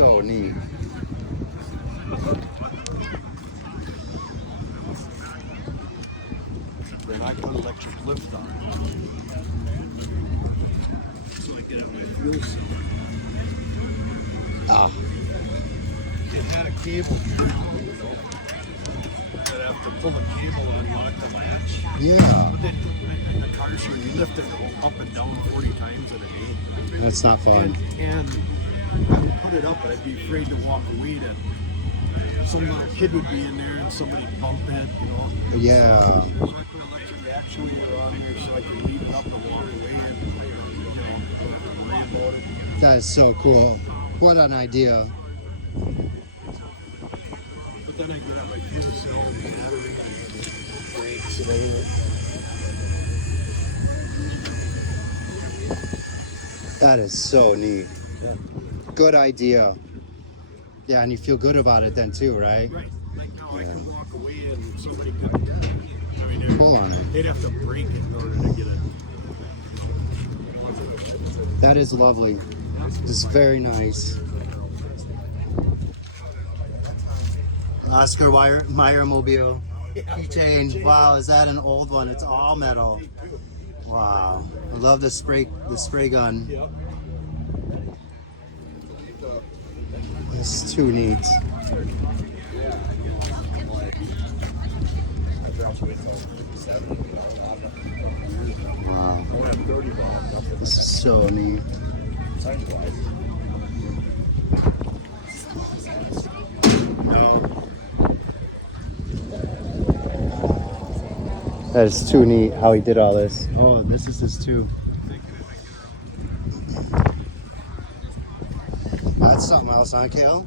so neat. Then I put electric lift on it. So I get it on my fuel seat. Ah, It had a cable. I'd have to pull the cable and lock the latch. yeah. But then in the car, so we lift it up and down 40 times in a day. That's not fun. And I would put it up, but I'd be afraid to walk away that some little kid would be in there and somebody bump it, you know. Yeah. So I put electric actuator on there so I could leave it up and walk away and, you know, worry about it. That is so cool. What an idea. But then I get out my fuel cell and battery and brakes and everything. That is so neat. Yeah. Good idea. Yeah, and you feel good about it then too, right? Right. Like now I can walk away and somebody could, I mean, Pull on it. they'd have to break it in order to get it. That is lovely. This is very nice. Oscar Mayer Mobile keychain. Wow, is that an old one? It's all metal. Wow, I love the spray gun. This is too neat. Wow, this is so neat. That is too neat how he did all this. Oh, this is his too. That's something else, huh, Kale?